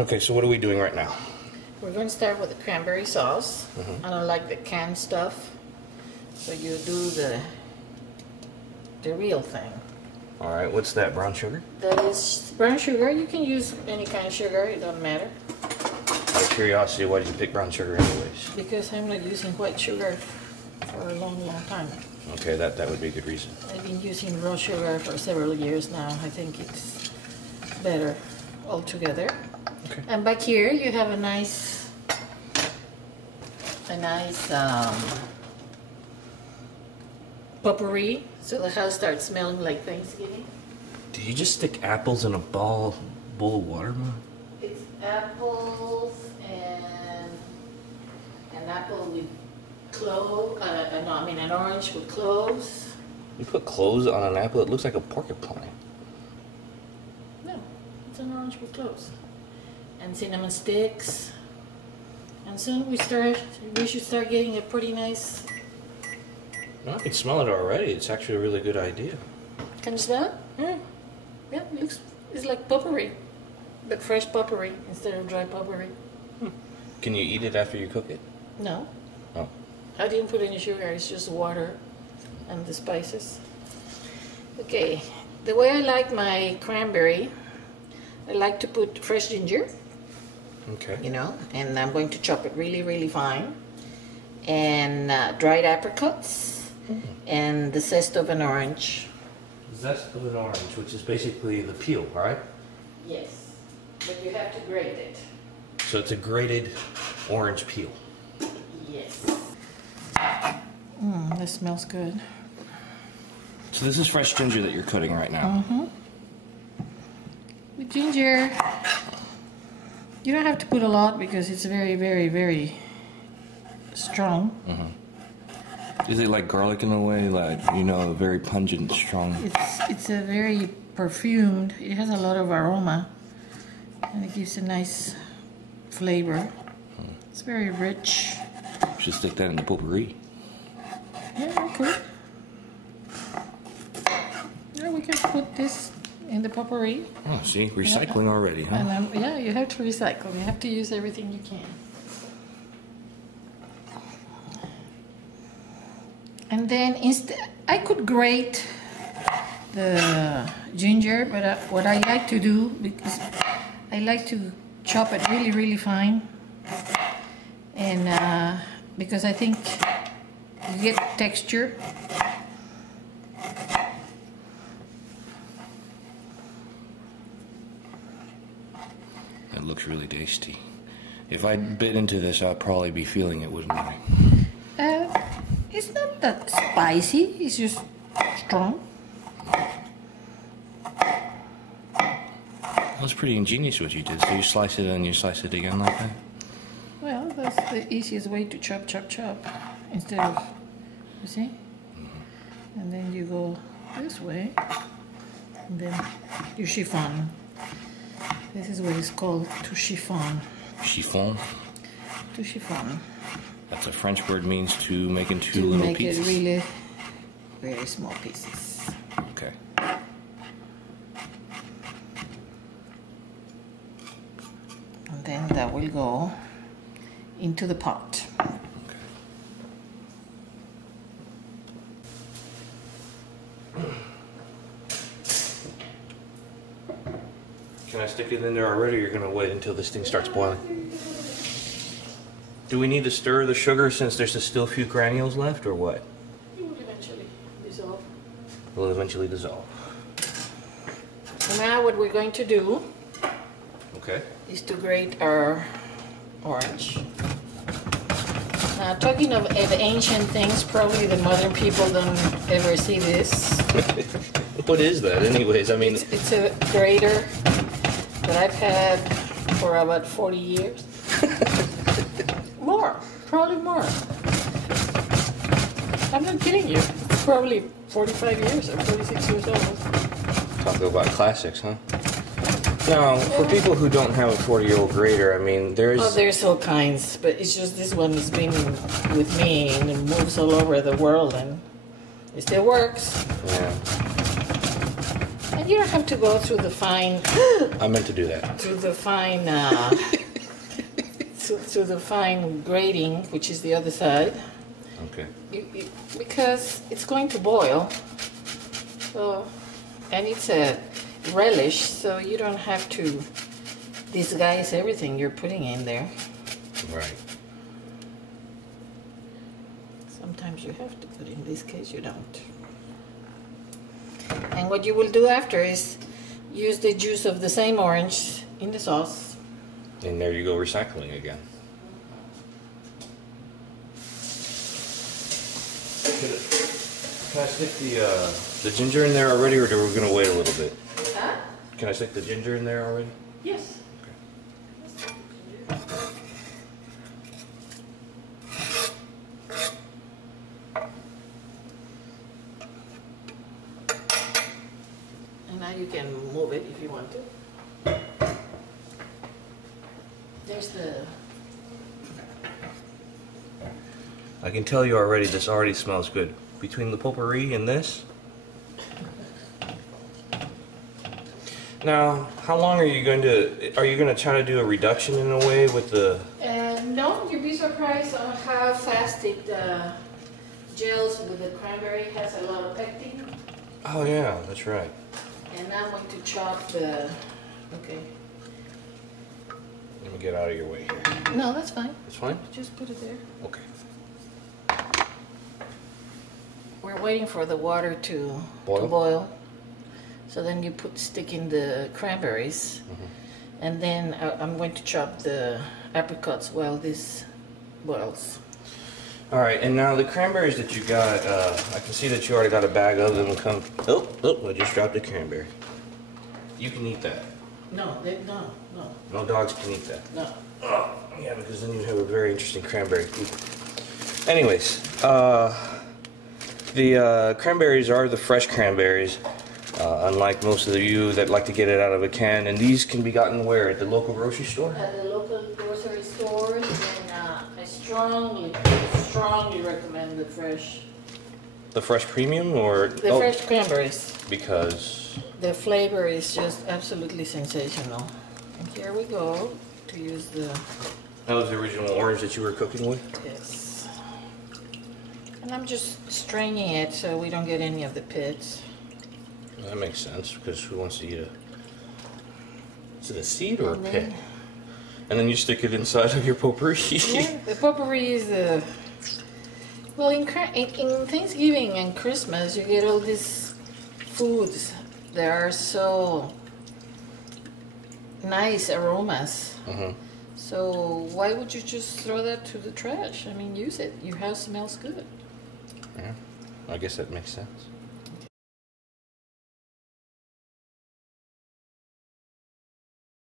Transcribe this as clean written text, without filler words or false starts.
Okay, so what are we doing right now? We're going to start with the cranberry sauce. I don't like the canned stuff, so you do the real thing. All right, what's that, brown sugar? That is brown sugar. You can use any kind of sugar, it doesn't matter. Out of curiosity, why did you pick brown sugar anyways? Because I'm not using white sugar for a long, long time. Okay, that would be a good reason. I've been using raw sugar for several years now. I think it's better altogether. Okay. And back here you have a nice potpourri, so the house starts smelling like Thanksgiving. Did you just stick apples in a bowl of water, Mom? It's apples and an apple with cloves. An orange with cloves. You put cloves on an apple? It looks like a porcupine. No, it's an orange with cloves. And cinnamon sticks. And soon we should start getting a pretty nice. No, I can smell it already. It's actually a really good idea. Can you smell it? Yeah. Yeah, it's like potpourri, but fresh potpourri instead of dry potpourri. Can you eat it after you cook it? No. Oh. I didn't put any sugar, it's just water and the spices. Okay, the way I like my cranberry, I like to put fresh ginger. Okay. You know, and I'm going to chop it really, really fine. And dried apricots and the zest of an orange. Zest of an orange, which is basically the peel, right? Yes, but you have to grate it. So it's a grated orange peel. Yes. This smells good. So this is fresh ginger that you're cutting right now. With ginger, you don't have to put a lot because it's very, very, very strong. Is it like garlic in a way, like, you know, very pungent, strong? It's a very perfumed. It has a lot of aroma, and it gives a nice flavor. It's very rich. Should stick that in the potpourri. Yeah, we could. Yeah, we can put this in the potpourri. Oh, see, recycling already, huh? And yeah, you have to recycle. You have to use everything you can. And then I could grate the ginger, but what I like to do, because I like to chop it really, really fine, and because I think you get texture. It looks really tasty. If I bit into this, I'd probably be feeling it, wouldn't I? It's not that spicy, it's just strong. That's pretty ingenious what you did. So you slice it and you slice it again like that? Well, that's the easiest way to chop, chop, chop. Instead of, you see? And then you go this way, and then you chiffon. This is what it's called, to chiffon. Chiffon? To chiffon. That's a French word, means to make into little pieces. To make it really very small pieces. Okay. And then that will go into the pot. Can I stick it in there already, or you're going to wait until this thing starts boiling? Do we need to stir the sugar since there's still a few granules left, or what? It will eventually dissolve. It will eventually dissolve. So now what we're going to do is to grate our orange. Now, talking of ancient things, probably the modern people don't ever see this. What is that anyways? I mean, it's a grater that I've had for about 40 years. More, probably more. I'm not kidding you. It's probably 45 years or 46 years old. Talk about classics, huh? Now, for people who don't have a 40-year-old grater, I mean, there's... Oh, there's all kinds, but it's just this one has been with me and it moves all over the world and it still works. Yeah. And you don't have to go through the fine. I meant to do that. Through the fine. Through the fine grating, which is the other side. Okay. Because it's going to boil. So, and it's a relish, so you don't have to disguise everything you're putting in there. Right. Sometimes you have to, but in this case you don't. And what you will do after is use the juice of the same orange in the sauce. And there you go, recycling again. Can I stick the ginger in there already, or are we gonna wait a little bit? Huh? Can I stick the ginger in there already? Yes. And now you can move it if you want to. There's the... I can tell you already, this already smells good. Between the potpourri and this. Now, how long are you going to try to do a reduction in a way with the... No, you'd be surprised on how fast it gels with the cranberry. It has a lot of pectin. Oh yeah, that's right. And now I'm going to chop the... Okay. Let me get out of your way here. No, that's fine. That's fine? Just put it there. Okay. We're waiting for the water to boil. So then you stick in the cranberries. And then I'm going to chop the apricots while this boils. Alright, and now the cranberries that you got, I can see that you already got a bag of them. Oh, I just dropped a cranberry. You can eat that. No. No dogs can eat that. No. Oh, yeah, because then you have a very interesting cranberry food. Anyways, the cranberries are the fresh cranberries, unlike most of you that like to get it out of a can. And these can be gotten where? At the local grocery store? At the local grocery stores, and I strongly recommend the fresh. The fresh premium, or the fresh cranberries? Because the flavor is just absolutely sensational. And here we go to use the... That was the original orange that you were cooking with? Yes. And I'm just straining it so we don't get any of the pits. That makes sense, because who wants to eat is it a seed or a pit? And then you stick it inside of your potpourri. Yeah, the potpourri is the... Well, in Thanksgiving and Christmas, you get all these foods that are so nice aromas. So why would you just throw that to the trash? I mean, use it. Your house smells good. Yeah, I guess that makes sense.